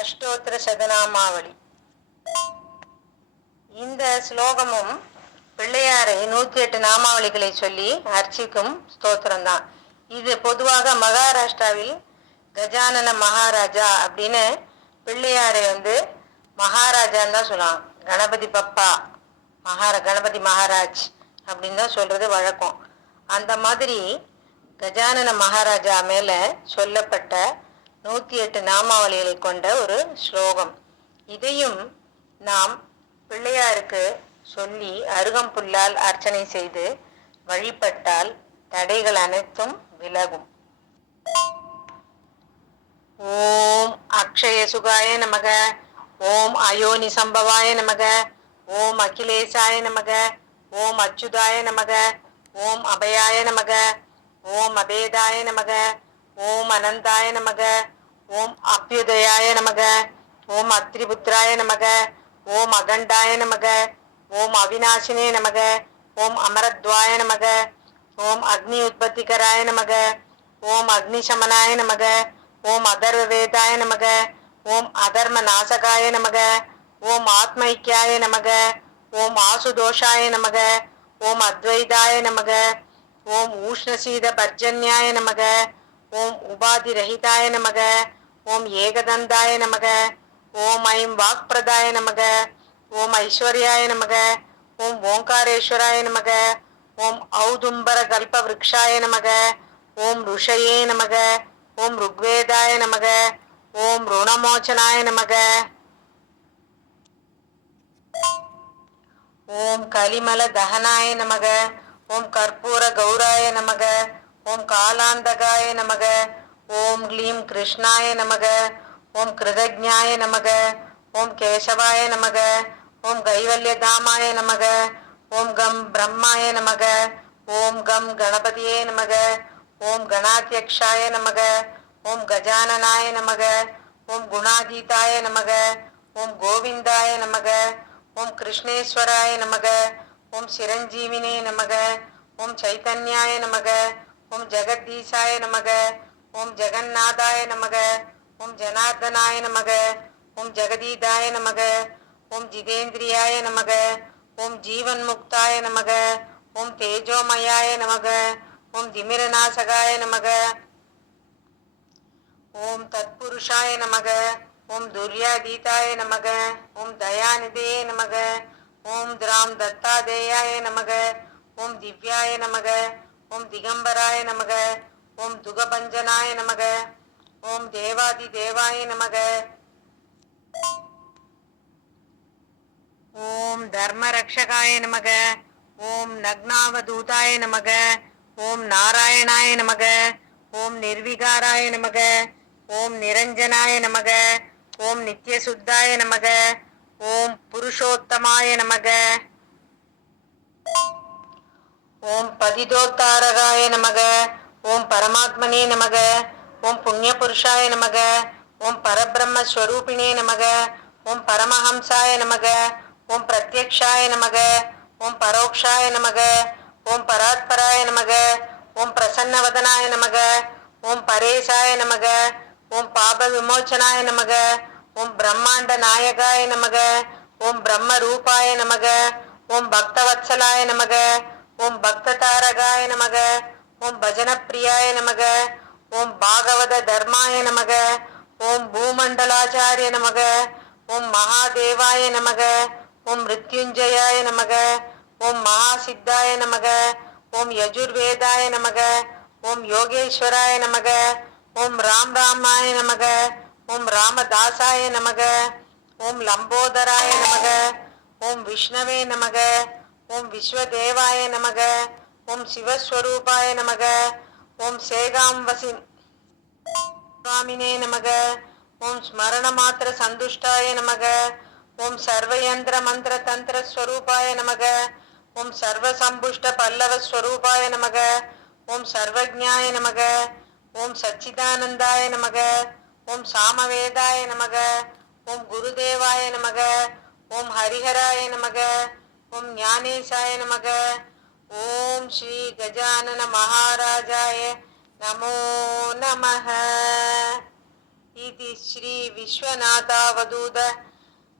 அஷ்டோத்திர சதநாமாவளி இந்த ஸ்லோகமும் பிள்ளையாரை நூத்தி எட்டு நாமாவளிகளை சொல்லி அர்ச்சிக்கும் ஸ்தோத்திரம்தான். இது பொதுவாக மகாராஷ்டிராவில் கஜானன மகாராஜா அப்படின்னு பிள்ளையாரை வந்து மகாராஜான்னு தான் சொல்லுவாங்க கணபதி பப்பா மகார கணபதி மகாராஜ் அப்படின்னு தான் சொல்றது வழக்கம். அந்த மாதிரி கஜானன மகாராஜா மேல சொல்லப்பட்ட நூத்தி எட்டு நாமாவளிகளை கொண்ட ஒரு ஸ்லோகம். இதையும் நாம் பிள்ளையாருக்கு சொல்லி அருகம்புல்லால் அர்ச்சனை செய்து வழிபட்டால் தடைகள் அனைத்தும் விலகும். ஓம் அக்ஷய சுகாய நமக ஓம் அயோனி சம்பவாய நமக ஓம் அகிலேசாய நமக ஓம் அச்சுதாய நமக ஓம் அபயாய நமக ஓம் அபேதாய நமக ஓம் அனந்தாய நமக ஓம் அபியுதயாய நமக ஓம் அத்ரிபுத்ராய நமக ஓம் அகண்டாய நமக ஓம் அவிநாசினே நமக ஓம் அமரத்வாய நமக ஓம் அக்னி உற்பத்திகராய நமக ஓம் அக்னிசமனாய நமக ஓம் அதர்வ வேதாய நமக ஓம் அதர்ம நாசகாய நமக ஓம் ஆத்மைக்கியாய நமக ஓம் ஆசுதோஷாய நமக ஓம் அத்வைதாய நமக ஓம் ஊஷ்ணசீத பர்ஜன்யாய நமக ஓம் உபாதிரகிதாய நமக ஓம் ஏகதந்தாய நமக ஓம் ஐம் வாக்பிரதாய நமக ஓம் ஐஸ்வர்யாய நமக ஓம் ஓங்காரேஸ்வராய நமக ஓம் ஔதும்பர கல்ப விரக்ஷாய நமக ஓம் ருஷயே நமக ஓம் ருக்வேதாய நமக ஓம் ருணமோச்சனாய நமக. ஓம் கலிமல தகனாய நமக ஓம் கற்பூர கௌராய நமக ஓம் காலாந்தகாய நமக ஓம் க்ளீம் கிருஷ்ணாய நமக ஓம் கிருதஜாய நமக ஓம் கேசவாய நமக ஓம் கைவல்யதாமாய நமக ஓம் கம் பிரம்மாய நமக ஓம் கம் கணபதியே நமக ஓம் கணாத்தியக்ஷாய நமக ஓம் கஜானனாய நமக ஓம் குணாதீதாய நமக ஓம் கோவிந்தாய நமக ஓம் கிருஷ்ணேஸ்வராய நமக ஓம் சிரஞ்சீவினே நமக ஓம் சைத்தன்யாய நமக ஓம் ஜெகதீசாய நமக ஓம் ஜெகநாதாய நமக ஓம் ஜனார்தனாய நமக ஓம் ஜெகதீதாய நமக ஓம் ஜிதேந்திரியாய நமக ஓம் ஜீவன் முக்தாய நமக ஓம் தேஜோமயாய நமக ஓம் திமிரநாசகாய நமக ஓம் தத்புருஷாய நமக ஓம் துர்யாதீதாய நமக ஓம் தயாநிதே நமக ஓம் திராம் தத்தாதேயாய நமக ஓம் திவ்யாய நமக ஓம் திகம்பராய நமக ஓம் துகபஞ்சனாய நமக ஓம் தேவாதி தேவாய நமக. ஓம் தர்மரக்ஷகாய நமக ஓம் நக்னாவதூதாய நமக ஓம் நாராயணாய நமக ஓம் நிர்விகாராய நமக ஓம் நிரஞ்சனாய நமக ஓம் நித்யசுத்தாய நமக ஓம் புருஷோத்தமாய நமக. ஓம் பதிதோத்தாரகாய நமக ஓம் பரமாத்மனே நமக ஓம் புண்ணிய புருஷாய நமக ஓம் பரபிரம்மஸ்வரூபிணே நமக ஓம் பரமஹம்சாய நமக ஓம் பிரத்யக்ஷாய நமக ஓம் பரோக்ஷாய நமக ஓம் பராத்பராய நமக ஓம் பிரசன்னவதனாய நமக ஓம் பரேசாய நமக ஓம் பாப விமோச்சனாய நமக ஓம் பிரம்மாண்ட நாயகாய நமக ஓம் பிரம்ம ரூபாய நமக ஓம் பக்தவத்சலாய நமக ஓம் பக்த தாரகாய நமக ஓம் பஜன பிரியாய நமக ஓம் பாகவத தர்மாய நமக ஓம் பூமண்டலாச்சாரிய நமக ஓம் மகாதேவாய நமக ஓம் மிருத்யுஞ்சயாய நமக ஓம் மகாசித்தாய நமக ஓம் யஜுர்வேதாய நமக ஓம் யோகேஸ்வராய நமக ஓம் ராம் ராமாய நமக ஓம் ராமதாசாய நமக ஓம் லம்போதராய நமக ஓம் விஷ்ணவே நமக ஓம் விஸ்வதேவாய நமக ஓம் சிவஸ்வரூபாய நமக ஓம் சேகாம்பசி சுவாமினே நமக ஓம் ஸ்மரண மாத்திர சந்துஷ்டாய நமக ஓம் சர்வயந்திர மந்திர தந்திர ஸ்வரூபாய நமக ஓம் சர்வசம்புஷ்ட பல்லவ ஸ்வரூபாய நமக ஓம் சர்வஜாய நமக ஓம் சச்சிதானந்தாய நமக ஓம் சாமவேதாய நமக ஓம் குருதேவாய நமக ஓம் ஹரிஹராய நமக ஓம் ஞானேசாய நமக ஓம் ஸ்ரீ கஜானன மகாராஜாய நமோ நமः इति श्री विश्वनाथावधूत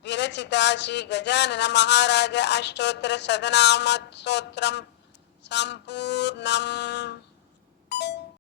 विरचिता श्री गजानन महाराज अष्टोत्तर सदनाम स्तोत्रम सम्पूर्णम्